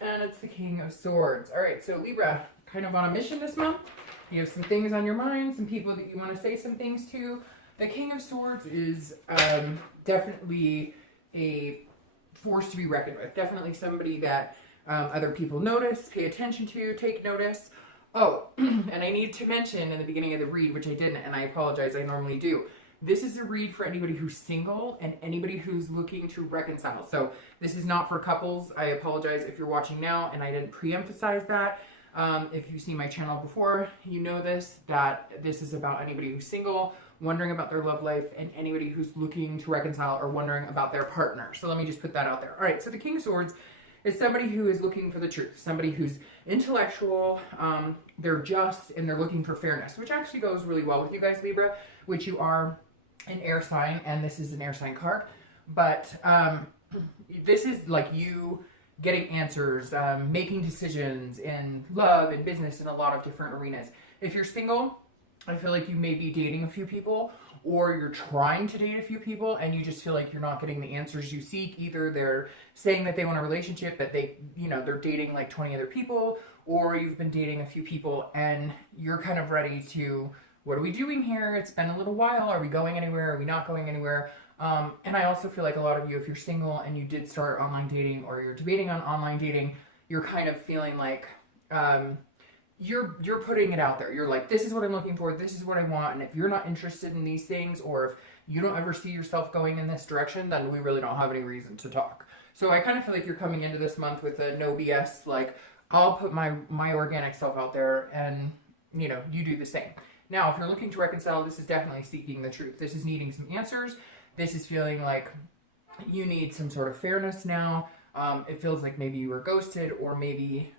And it's the King of Swords. All right, so Libra, kind of on a mission this month. You have some things on your mind, some people that you want to say some things to. The King of Swords is definitely a force to be reckoned with. Definitely somebody that other people notice, pay attention to, take notice. Oh, and I need to mention in the beginning of the read, which I didn't, and I apologize, I normally do. This is a read for anybody who's single and anybody who's looking to reconcile. So this is not for couples. I apologize if you're watching now and I didn't pre-emphasize that. If you've seen my channel before, you know that this is about anybody who's single, wondering about their love life, and anybody who's looking to reconcile or wondering about their partner. So let me just put that out there. All right, so the King of Swords is somebody who is looking for the truth, somebody who's intellectual, they're just, and they're looking for fairness, which actually goes really well with you guys, Libra, which you are an air sign, and this is an air sign card. But this is like you getting answers, making decisions in love and business in a lot of different arenas. If you're single, I feel like you may be dating a few people, or you're trying to date a few people and you just feel like you're not getting the answers you seek. Either they're saying that they want a relationship, but they're dating like 20 other people, or you've been dating a few people and you're kind of ready to, what are we doing here? It's been a little while. Are we going anywhere? Are we not going anywhere? And I also feel like a lot of you, if you're single and you did start online dating, or you're debating on online dating, you're kind of feeling like, you're putting it out there. You're like, this is what I'm looking for. This is what I want. And if you're not interested in these things, or if you don't ever see yourself going in this direction, then we really don't have any reason to talk. So I kind of feel like you're coming into this month with a no BS, like, I'll put my organic self out there and, you do the same. Now, if you're looking to reconcile, this is definitely seeking the truth. This is needing some answers. This is feeling like you need some sort of fairness now. It feels like maybe you were ghosted, or maybe,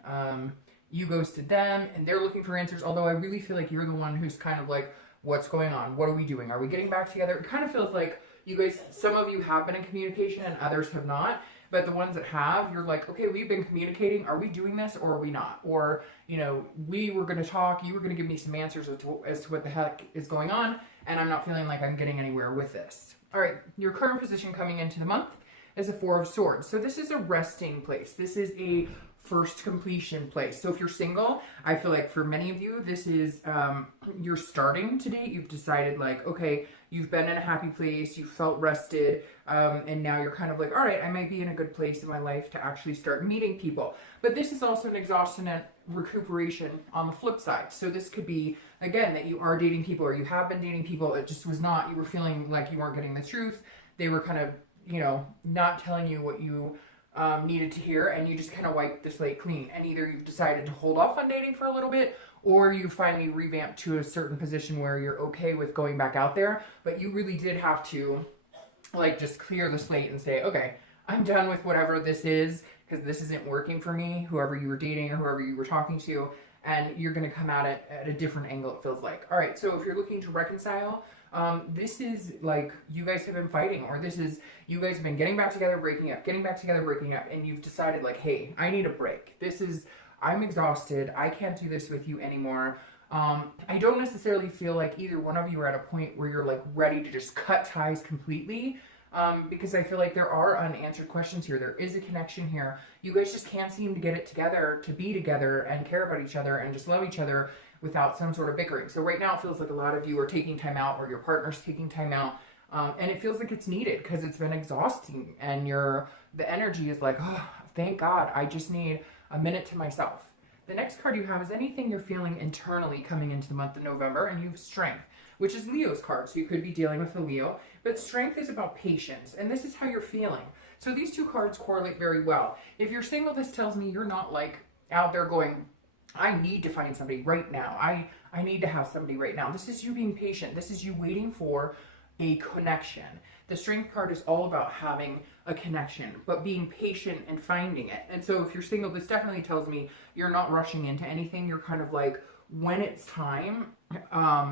you ghosted them and they're looking for answers. Although I really feel like you're the one who's kind of like, what's going on? What are we doing? Are we getting back together? It kind of feels like you guys, some of you have been in communication and others have not. But the ones that have, you're like, okay, we've been communicating. Are we doing this or are we not? Or, we were going to talk. You were going to give me some answers as to what the heck is going on. And I'm not feeling like I'm getting anywhere with this. All right, your current position coming into the month is a Four of Swords. So this is a resting place. This is a first completion place. So if you're single, I feel like for many of you, this is, you're starting to date. You've decided like, okay, you've been in a happy place, you felt rested, and now you're kind of like, all right, I might be in a good place in my life to actually start meeting people. But this is also an exhaustion and recuperation on the flip side. So this could be, again, that you are dating people, or you have been dating people. It just was not, you were feeling like you weren't getting the truth. They were kind of, not telling you what you needed to hear, and you just kind of wiped the slate clean. And either you've decided to hold off on dating for a little bit, or you finally revamped to a certain position where you're okay with going back out there, but you really did have to like just clear the slate and say, okay, I'm done with whatever this is, because this isn't working for me, whoever you were dating or whoever you were talking to, and you're going to come at it at a different angle, it feels like. All right, so if you're looking to reconcile, this is like you guys have been fighting, or this is you guys have been getting back together, breaking up, getting back together, breaking up, and you've decided like, hey, I need a break. I'm exhausted. I can't do this with you anymore. I don't necessarily feel like either one of you are at a point where you're like ready to just cut ties completely. Because I feel like there are unanswered questions here. There is a connection here. You guys just can't seem to get it together, to be together and care about each other and just love each other without some sort of bickering. So right now it feels like a lot of you are taking time out, or your partner's taking time out. And it feels like it's needed because it's been exhausting, and the energy is like, oh, thank God, I just need a minute to myself. The next card you have is anything you're feeling internally coming into the month of November, and you have Strength, which is Leo's card. So you could be dealing with a Leo, but Strength is about patience, and this is how you're feeling. So these two cards correlate very well. If you're single, this tells me you're not like out there going, I need to find somebody right now. I need to have somebody right now. This is you being patient. This is you waiting for a connection. The Strength card is all about having a connection, but being patient and finding it. And so if you're single, this definitely tells me you're not rushing into anything. You're kind of like, when it's time,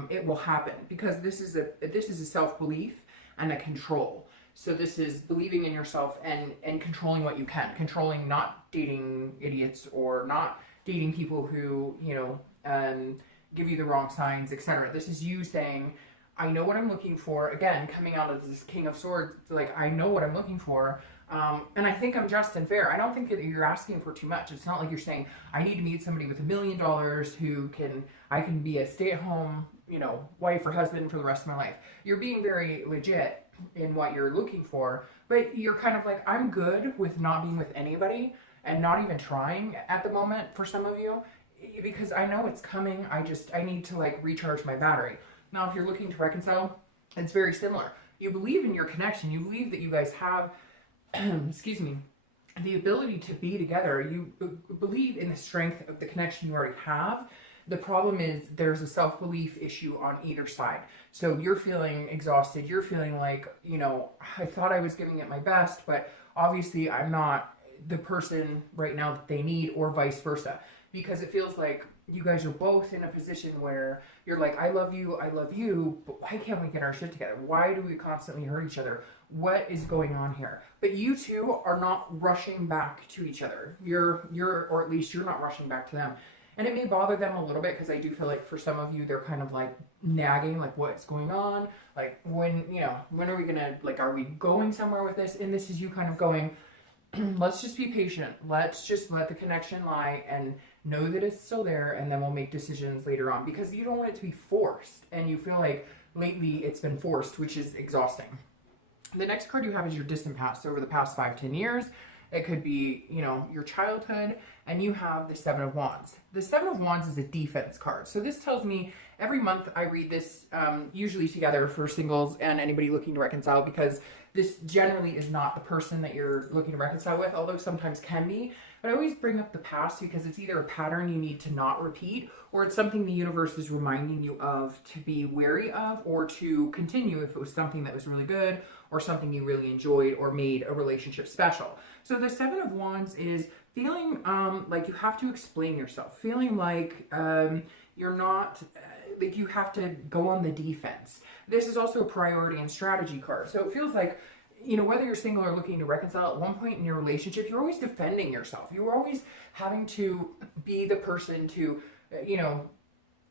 it will happen, because this is a self-belief and a control. So this is believing in yourself and controlling what you can, controlling not dating idiots or not dating people who, give you the wrong signs, etc. This is you saying, I know what I'm looking for. Again, coming out of this King of Swords, like, I know what I'm looking for. And I think I'm just and fair. I don't think that you're asking for too much. It's not like you're saying, I need to meet somebody with $1 million who I can be a stay-at-home, wife or husband for the rest of my life. You're being very legit in what you're looking for, but you're kind of like, I'm good with not being with anybody and not even trying at the moment for some of you, because I know it's coming. I need to like recharge my battery. Now, if you're looking to reconcile, it's very similar. You believe in your connection. You believe that you guys have excuse me, the ability to be together. You believe in the strength of the connection you already have. The problem is there's a self-belief issue on either side. So you're feeling exhausted. You're feeling like, I thought I was giving it my best, but obviously I'm not the person right now that they need, or vice versa. Because it feels like you guys are both in a position where you're like, I love you, but why can't we get our shit together? Why do we constantly hurt each other? What is going on here? But you two are not rushing back to each other. Or at least you're not rushing back to them. And it may bother them a little bit, because I do feel like for some of you, they're kind of like nagging, like, what's going on? Like, when are we gonna, like, are we going somewhere with this? And this is you kind of going, let's just be patient. Let's just let the connection lie and know that it's still there, and then we'll make decisions later on, because you don't want it to be forced. And you feel like lately it's been forced, which is exhausting. The next card you have is your distant past. So over the past 5-10 years, it could be, your childhood, and you have the Seven of Wands. The Seven of Wands is a defense card. So this tells me every month I read this, usually together for singles and anybody looking to reconcile, because this generally is not the person that you're looking to reconcile with, although sometimes can be. But I always bring up the past because it's either a pattern you need to not repeat, or it's something the universe is reminding you of to be wary of, or to continue if it was something that was really good, or something you really enjoyed, or made a relationship special. So the Seven of Wands is feeling like you have to explain yourself, feeling like you're not, like you have to go on the defense. This is also a priority and strategy card. So it feels like, whether you're single or looking to reconcile, at one point in your relationship, you're always defending yourself. You're always having to be the person to,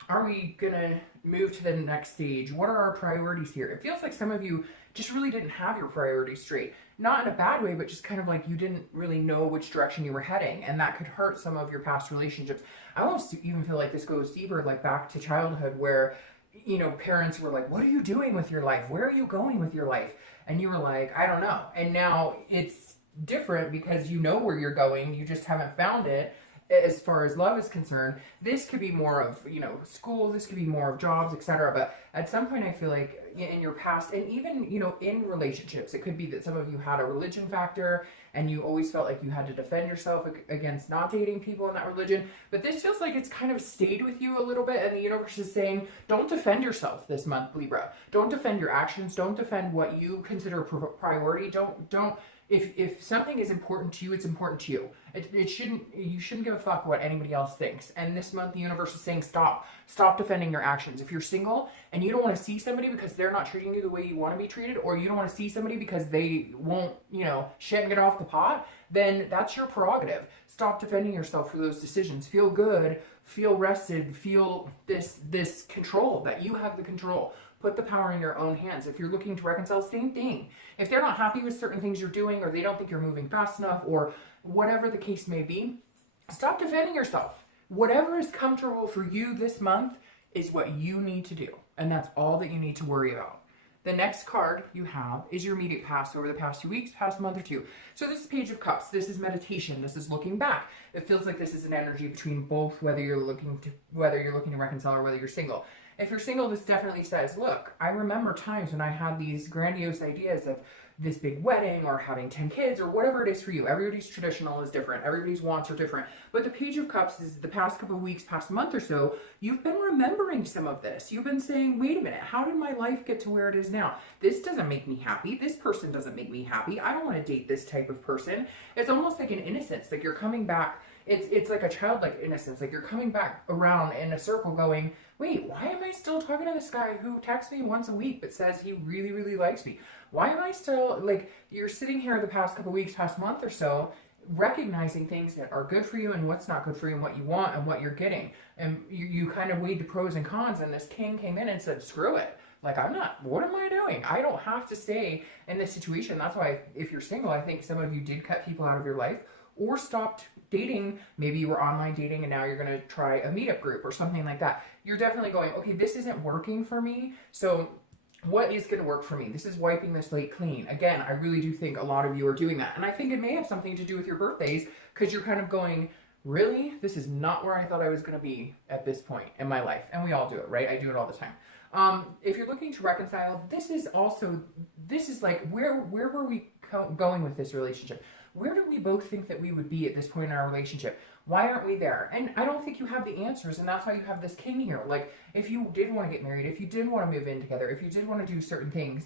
are we going to move to the next stage? What are our priorities here? It feels like some of you just really didn't have your priorities straight. Not in a bad way, but just kind of like you didn't really know which direction you were heading, and that could hurt some of your past relationships. I almost even feel like this goes deeper, like back to childhood, where, parents were like, what are you doing with your life? Where are you going with your life? And you were like, I don't know. And now it's different because you know where you're going. You just haven't found it. As far as love is concerned, this could be more of, school, this could be more of jobs, etc. But at some point I feel like in your past, and even, in relationships, it could be that some of you had a religion factor and you always felt like you had to defend yourself against not dating people in that religion. But this feels like it's kind of stayed with you a little bit, and the universe is saying, don't defend yourself this month, Libra. Don't defend your actions. Don't defend what you consider a priority. Don't. If something is important to you, it's important to you. You shouldn't give a fuck what anybody else thinks. And this month the universe is saying stop defending your actions. If you're single and you don't want to see somebody because they're not treating you the way you want to be treated, or you don't want to see somebody because they won't, shit and get off the pot, then that's your prerogative. Stop defending yourself for those decisions. Feel good, feel rested, feel this control, that you have the control. Put the power in your own hands. If you're looking to reconcile, same thing. If they're not happy with certain things you're doing, or they don't think you're moving fast enough, or whatever the case may be, stop defending yourself. Whatever is comfortable for you this month is what you need to do. And that's all that you need to worry about. The next card you have is your immediate past, over the past 2 weeks, past month or two. So this is Page of Cups. This is meditation. This is looking back. It feels like this is an energy between both, whether you're looking to reconcile or whether you're single. If you're single, this definitely says, look, I remember times when I had these grandiose ideas of this big wedding or having 10 kids or whatever it is for you. Everybody's traditional is different. Everybody's wants are different. But the Page of Cups is the past couple of weeks, past month or so, you've been remembering some of this. You've been saying, wait a minute, how did my life get to where it is now? This doesn't make me happy. This person doesn't make me happy. I don't want to date this type of person. It's almost like an innocence, like you're coming back. It's like a childlike innocence, like you're coming back around in a circle going, wait, why am I still talking to this guy who texts me once a week but says he really, really likes me? Why am I still, like, you're sitting here the past couple weeks, past month or so, recognizing things that are good for you and what's not good for you and what you want and what you're getting. And you kind of weighed the pros and cons, and this king came in and said, screw it. Like, what am I doing? I don't have to stay in this situation. That's why if you're single, I think some of you did cut people out of your life or stopped dating. Maybe you were online dating and now you're going to try a meetup group or something like that. You're definitely going, okay, this isn't working for me. So what is going to work for me? This is wiping the slate clean. Again, I really do think a lot of you are doing that. And I think it may have something to do with your birthdays, because you're kind of going, really? This is not where I thought I was going to be at this point in my life. And we all do it, right? I do it all the time. If you're looking to reconcile, this is like, where were we going with this relationship? Where do we both think that we would be at this point in our relationship? Why aren't we there? And I don't think you have the answers, and that's why you have this king here. Like, if you did want to get married, if you did want to move in together, if you did want to do certain things,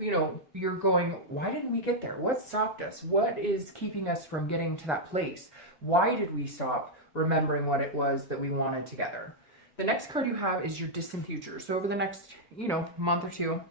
you know, you're going, why didn't we get there? What stopped us? What is keeping us from getting to that place? Why did we stop remembering what it was that we wanted together? The next card you have is your distant future. So over the next, month or two,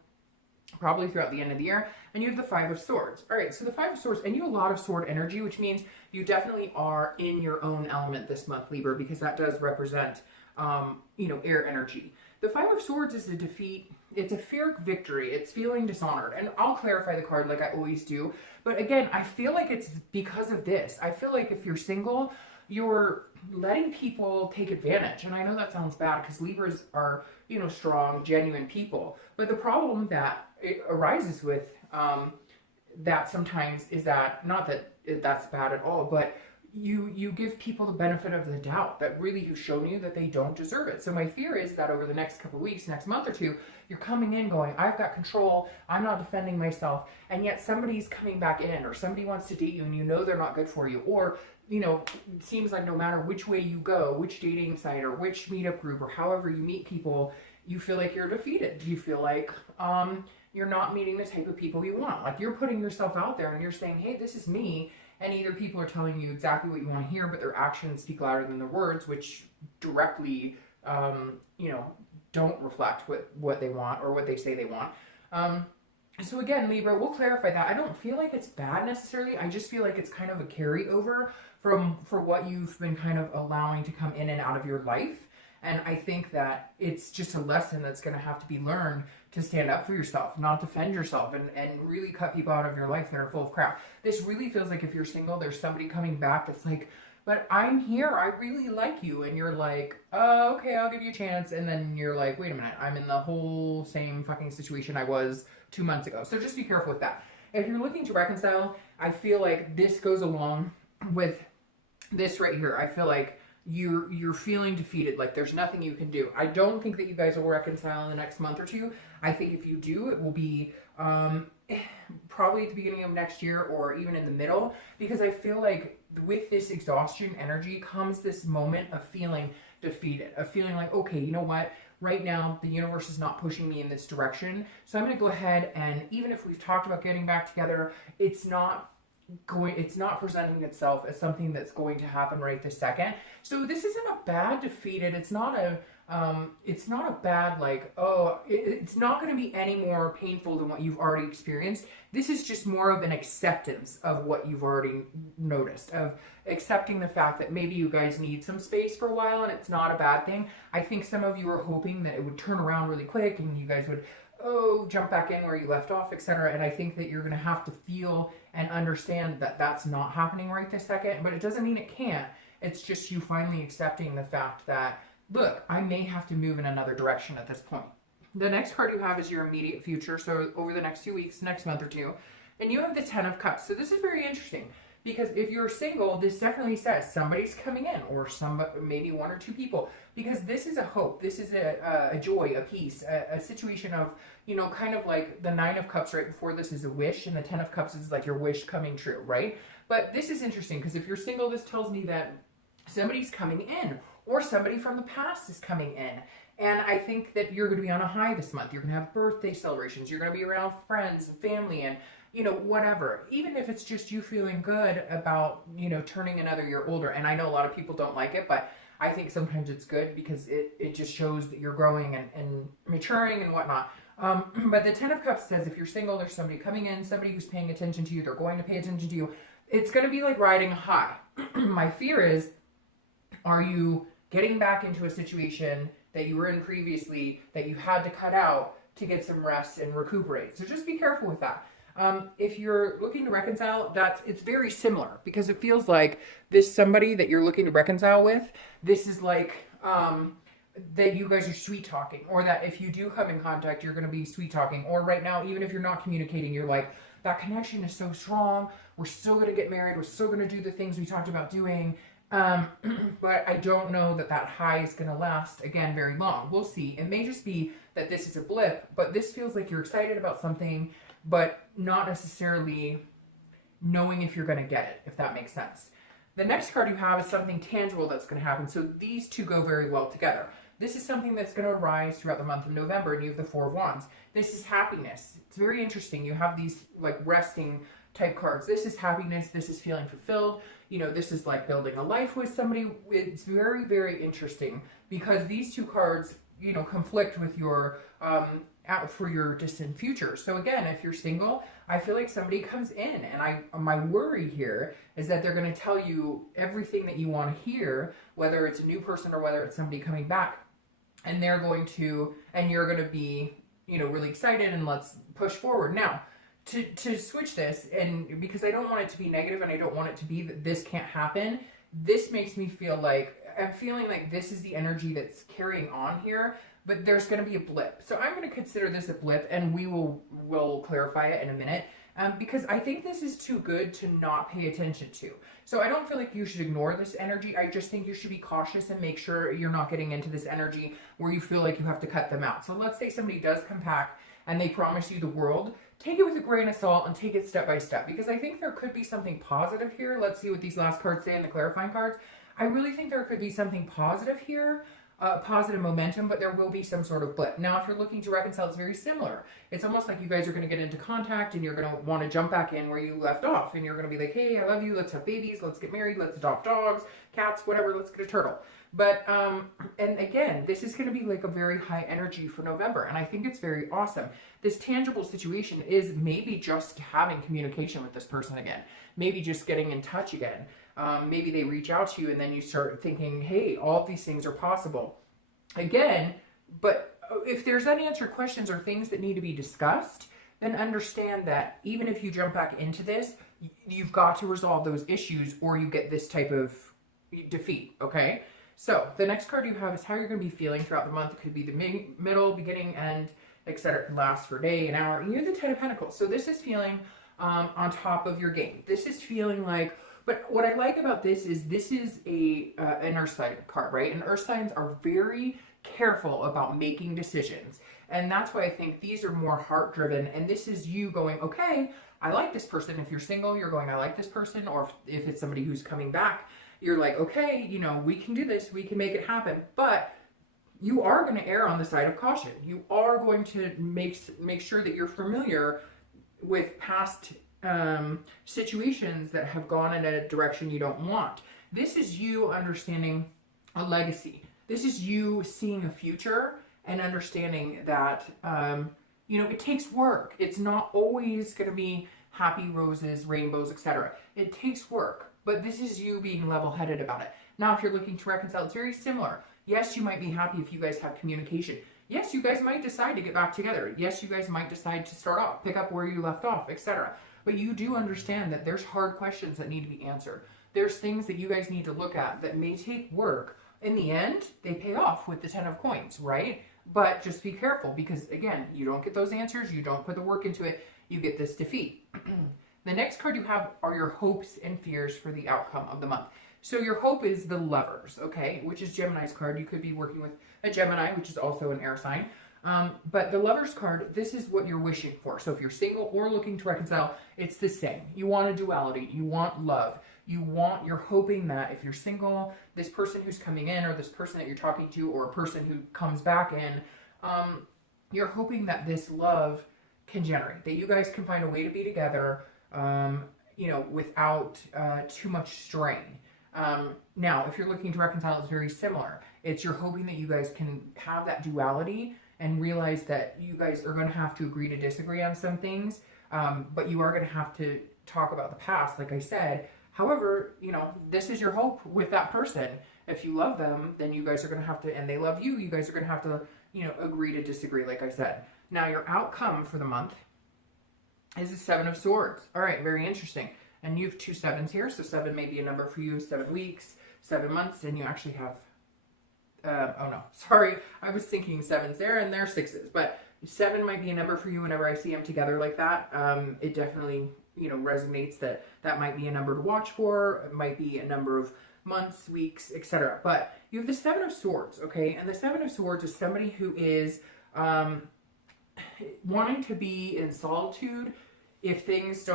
probably throughout the end of the year, and you have the Five of Swords. All right, so the Five of Swords, and you have a lot of sword energy, which means you definitely are in your own element this month, Libra, because that does represent, air energy. The Five of Swords is a defeat. It's a fear victory. It's feeling dishonored. And I'll clarify the card like I always do. But again, I feel like it's because of this. I feel like if you're single, you're letting people take advantage. And I know that sounds bad because Libras are, strong, genuine people. But the problem that it arises with that sometimes is that, not that that's bad at all, but you give people the benefit of the doubt that really who's shown you that they don't deserve it. So my fear is that over the next couple of weeks, next month or two, you're coming in going, I've got control, I'm not defending myself, and yet somebody's coming back in, or somebody wants to date you and you know they're not good for you, or it seems like no matter which way you go, which dating site or which meetup group or however you meet people, you feel like you're defeated. You feel like you're not meeting the type of people you want. Like, you're putting yourself out there and you're saying, hey, this is me. And either people are telling you exactly what you want to hear, but their actions speak louder than their words, which directly, don't reflect what they want or what they say they want. So again, Libra, we'll clarify that. I don't feel like it's bad necessarily. I just feel like it's kind of a carryover for what you've been kind of allowing to come in and out of your life. And I think that it's just a lesson that's going to have to be learned to stand up for yourself, not defend yourself, and really cut people out of your life that are full of crap. This really feels like if you're single, there's somebody coming back that's like, but I'm here, I really like you. And you're like, oh, okay, I'll give you a chance. And then you're like, wait a minute, I'm in the whole same fucking situation I was 2 months ago. So just be careful with that. If you're looking to reconcile, I feel like this goes along with this right here. I feel like you're feeling defeated, like there's nothing you can do. I don't think that you guys will reconcile in the next month or two. I think if you do, it will be probably at the beginning of next year or even in the middle, because I feel like with this exhaustion energy comes this moment of feeling defeated, of feeling like, okay, you know what? Right now, the universe is not pushing me in this direction. So I'm going to go ahead, and even if we've talked about getting back together, it's not presenting itself as something that's going to happen right this second. So this isn't a bad defeated. It's not a bad, like, oh, it's not going to be any more painful than what you've already experienced. This is just more of an acceptance of what you've already noticed, of accepting the fact that maybe you guys need some space for a while, and it's not a bad thing. I think some of you are hoping that it would turn around really quick and you guys would, jump back in where you left off, etc. And I think that you're going to have to feel and understand that that's not happening right this second, but it doesn't mean it can't. It's just you finally accepting the fact that, look, I may have to move in another direction at this point. The next card you have is your immediate future. So over the next 2 weeks, next month or two, and you have the Ten of Cups. So this is very interesting, because if you're single, this definitely says somebody's coming in, or maybe one or two people, because this is a hope. This is a joy, a peace, a situation of, kind of like the Nine of Cups right before this is a wish, and the Ten of Cups is like your wish coming true, right? But this is interesting, because if you're single, this tells me that somebody's coming in, or somebody from the past is coming in. And I think that you're going to be on a high this month. You're going to have birthday celebrations. You're going to be around friends and family and, whatever. Even if it's just you feeling good about, turning another year older. And I know a lot of people don't like it, but I think sometimes it's good because it just shows that you're growing and maturing and whatnot. But the Ten of Cups says if you're single, there's somebody coming in, somebody who's paying attention to you. They're going to pay attention to you. It's going to be like riding a high. My fear is, are you getting back into a situation that you were in previously that you had to cut out to get some rest and recuperate. So just be careful with that. If you're looking to reconcile, it's very similar, because it feels like this somebody that you're looking to reconcile with, this is like that you guys are sweet talking, or that if you do come in contact, you're going to be sweet talking. Or right now, even if you're not communicating, you're like, that connection is so strong. We're still going to get married. We're still going to do the things we talked about doing. But I don't know that high is going to last, again, very long. We'll see. It may just be that this is a blip, but this feels like you're excited about something, but not necessarily knowing if you're going to get it, if that makes sense. The next card you have is something tangible that's going to happen. So these two go very well together. This is something that's going to arise throughout the month of November, and you have the Four of Wands. This is happiness. It's very interesting. You have these like resting type cards. This is happiness. This is feeling fulfilled. You know, this is like building a life with somebody. It's very, very interesting, because these two cards, you know, conflict with your out for your distant future. So again, if you're single, I feel like somebody comes in, and my worry here is that they're going to tell you everything that you want to hear, whether it's a new person or whether it's somebody coming back, and you're going to be, you know, really excited, and let's push forward. Now, to switch this, and because I don't want it to be negative, and I don't want it to be that this can't happen, this makes me feel like I'm feeling like this is the energy that's carrying on here, but there's going to be a blip. So I'm going to consider this a blip, and we'll clarify it in a minute, because I think this is too good to not pay attention to. So I don't feel like you should ignore this energy. I just think you should be cautious and make sure you're not getting into this energy where you feel like you have to cut them out. So let's say somebody does come back and they promise you the world. Take it with a grain of salt and take it step by step, because I think there could be something positive here. Let's see what these last cards say in the clarifying cards. I really think there could be something positive here, positive momentum, but there will be some sort of blip. Now, if you're looking to reconcile, it's very similar. It's almost like you guys are going to get into contact, and you're going to want to jump back in where you left off, and you're going to be like, hey, I love you, let's have babies, let's get married, let's adopt dogs, cats, whatever, let's get a turtle. But, and again, this is going to be like a very high energy for November, and I think it's very awesome. This tangible situation is maybe just having communication with this person again, maybe just getting in touch again. Maybe they reach out to you, and then you start thinking, hey, all of these things are possible again. But if there's unanswered questions or things that need to be discussed, then understand that even if you jump back into this, you've got to resolve those issues, or you get this type of defeat. Okay. So the next card you have is how you're going to be feeling throughout the month. It could be the middle, beginning, end, etc. It can last for a day, an hour. And you have the Ten of Pentacles. So this is feeling on top of your game. This is feeling like, but what I like about this is an earth sign card, right? And earth signs are very careful about making decisions. And that's why I think these are more heart driven. And this is you going, okay, I like this person. If you're single, you're going, I like this person. Or if it's somebody who's coming back, you're like, okay, you know, we can do this. We can make it happen. But you are going to err on the side of caution. You are going to make sure that you're familiar with past situations that have gone in a direction you don't want. This is you understanding a legacy. This is you seeing a future and understanding that, you know, it takes work. It's not always going to be happy roses, rainbows, etc. It takes work, but this is you being level-headed about it. Now, if you're looking to reconcile, it's very similar. Yes, you might be happy if you guys have communication. Yes, you guys might decide to get back together. Yes, you guys might decide to start off, pick up where you left off, etc. But you do understand that there's hard questions that need to be answered. There's things that you guys need to look at that may take work. In the end, they pay off with the 10 of coins, right? But just be careful, because again, you don't get those answers. You don't put the work into it. You get this defeat. The next card you have are your hopes and fears for the outcome of the month. So your hope is the Lovers, okay, which is Gemini's card. You could be working with a Gemini, which is also an air sign. But the Lovers card, this is what you're wishing for. So if you're single or looking to reconcile, it's the same. You want a duality. You want love. You're hoping that if you're single, this person who's coming in, or this person that you're talking to, or a person who comes back in, you're hoping that this love can generate, that you guys can find a way to be together, you know, without too much strain. Now, if you're looking to reconcile, it's very similar. It's you're hoping that you guys can have that duality and realize that you guys are going to have to agree to disagree on some things, but you are going to have to talk about the past, like I said. However, you know, this is your hope with that person. If you love them, then you guys are going to have to, and they love you, you guys are going to have to, you know, agree to disagree, like I said. Now, your outcome for the month is the Seven of Swords. All right, very interesting. And you have 2 sevens here, so 7 may be a number for you, 7 weeks, 7 months, and you actually have, oh no, sorry, I was thinking 7s there, and they're 6s, but 7 might be a number for you whenever I see them together like that. It definitely, you know, resonates that that might be a number to watch for, it might be a number of months, weeks, etc. But you have the 7 of Swords, okay? And the 7 of Swords is somebody who is wanting to be in solitude if things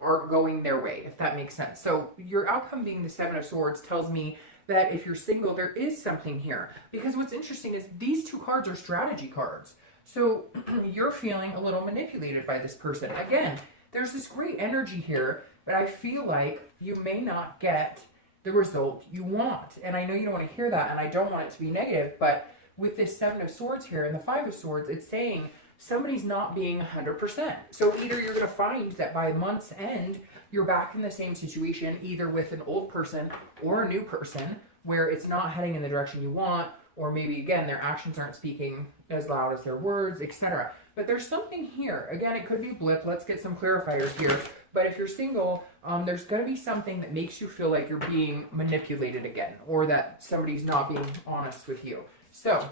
aren't going their way, if that makes sense. So your outcome being the 7 of Swords tells me that if you're single, there is something here. Because what's interesting is these 2 cards are strategy cards. So you're feeling a little manipulated by this person. Again, there's this great energy here, but I feel like you may not get the result you want. And I know you don't want to hear that, and I don't want it to be negative, but with this 7 of Swords here and the 5 of Swords, it's saying somebody's not being 100%. So either you're going to find that by month's end, you're back in the same situation, either with an old person or a new person, where it's not heading in the direction you want, or maybe, again, their actions aren't speaking as loud as their words, etc. But there's something here. Again, it could be a blip. Let's get some clarifiers here. But if you're single, there's going to be something that makes you feel like you're being manipulated again, or that somebody's not being honest with you. So,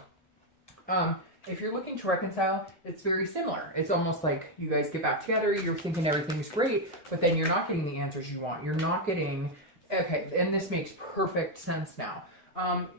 if you're looking to reconcile, it's very similar. It's almost like you guys get back together, you're thinking everything's great, but then you're not getting the answers you want. You're not getting, okay, and this makes perfect sense now.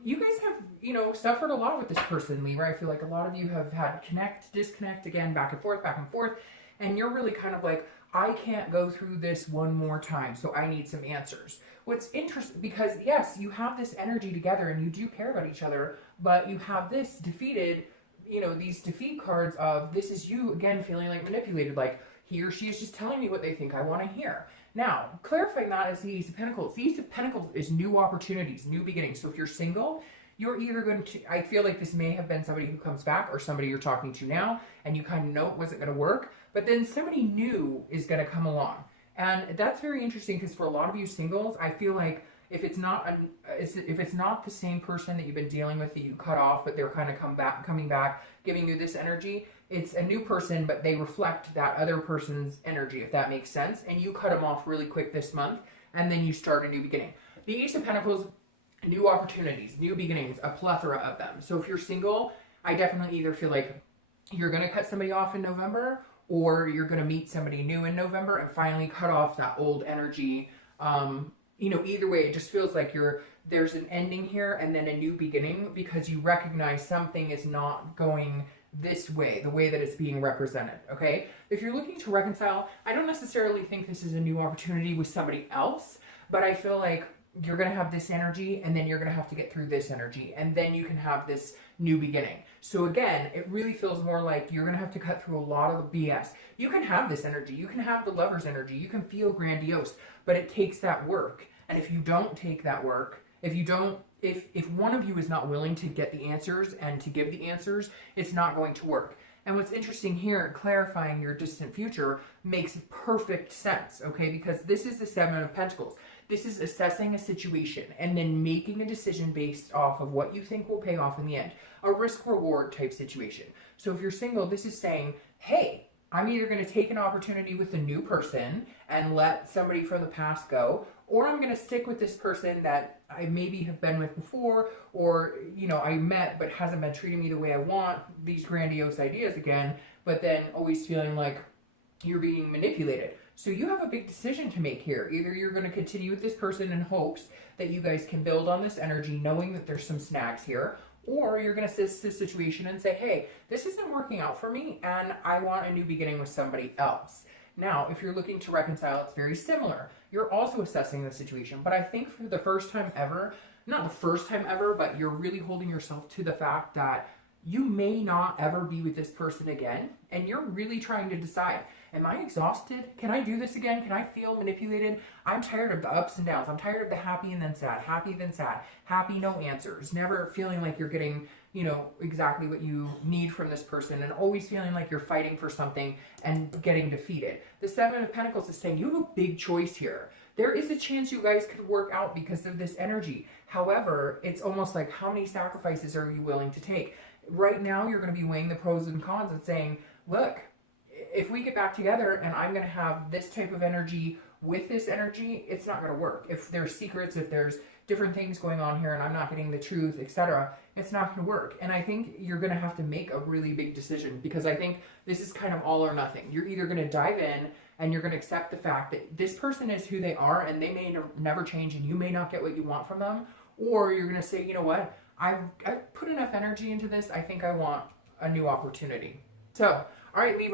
You guys have, you know, suffered a lot with this person, Libra. I feel like a lot of you have had connect, disconnect again, back and forth, and you're really kind of like, I can't go through this one more time, so I need some answers. What's interesting, because yes, you have this energy together and you do care about each other, but you have this defeated, you know, these defeat cards of this is you, again, feeling like manipulated, like he or she is just telling me what they think I want to hear. Now, clarifying that is the Ace of Pentacles. The Ace of Pentacles is new opportunities, new beginnings. So if you're single, you're either going to, I feel like this may have been somebody who comes back or somebody you're talking to now, and you kind of know it wasn't going to work, but then somebody new is going to come along. And that's very interesting because for a lot of you singles, I feel like if it's not the same person that you've been dealing with that you cut off, but they're kind of coming back, giving you this energy, it's a new person, but they reflect that other person's energy, if that makes sense. And you cut them off really quick this month, and then you start a new beginning. The Ace of Pentacles, new opportunities, new beginnings, a plethora of them. So if you're single, I definitely either feel like you're going to cut somebody off in November, or you're going to meet somebody new in November and finally cut off that old energy. You know, either way, it just feels like there's an ending here and then a new beginning because you recognize something is not going this way, the way that it's being represented, okay? If you're looking to reconcile, I don't necessarily think this is a new opportunity with somebody else, but I feel like you're going to have this energy and then you're going to have to get through this energy and then you can have this new beginning. So again, it really feels more like you're going to have to cut through a lot of the BS. You can have this energy. You can have the lover's energy. You can feel grandiose, but it takes that work. And if you don't take that work, if one of you is not willing to get the answers and to give the answers, it's not going to work. And what's interesting here, clarifying your distant future, makes perfect sense, okay? Because this is the 7 of Pentacles. This is assessing a situation and then making a decision based off of what you think will pay off in the end. A risk-reward type situation. So if you're single, this is saying, hey, I'm either going to take an opportunity with a new person and let somebody from the past go, or I'm going to stick with this person that I maybe have been with before, or, you know, I met but hasn't been treating me the way I want, these grandiose ideas again, but then always feeling like you're being manipulated. So you have a big decision to make here. Either you're going to continue with this person in hopes that you guys can build on this energy, knowing that there's some snags here, or you're going to assess this situation and say, hey, this isn't working out for me, and I want a new beginning with somebody else. Now, if you're looking to reconcile, it's very similar. You're also assessing the situation, but I think for the first time ever, not the first time ever, but you're really holding yourself to the fact that you may not ever be with this person again, and you're really trying to decide, am I exhausted? Can I do this again? Can I feel manipulated? I'm tired of the ups and downs. I'm tired of the happy and then sad, happy, no answers, never feeling like you're getting, you know, exactly what you need from this person, and always feeling like you're fighting for something and getting defeated. The 7 of Pentacles is saying you have a big choice here. There is a chance you guys could work out because of this energy. However, it's almost like, how many sacrifices are you willing to take? Right now, you're going to be weighing the pros and cons and saying, look, if we get back together and I'm going to have this type of energy with this energy, it's not going to work. If there's secrets, if there's different things going on here and I'm not getting the truth, etc., it's not going to work. And I think you're going to have to make a really big decision, because I think this is kind of all or nothing. You're either going to dive in and you're going to accept the fact that this person is who they are and they may never change and you may not get what you want from them, or you're going to say, you know what, I've put enough energy into this. I think I want a new opportunity. So, all right, Libra.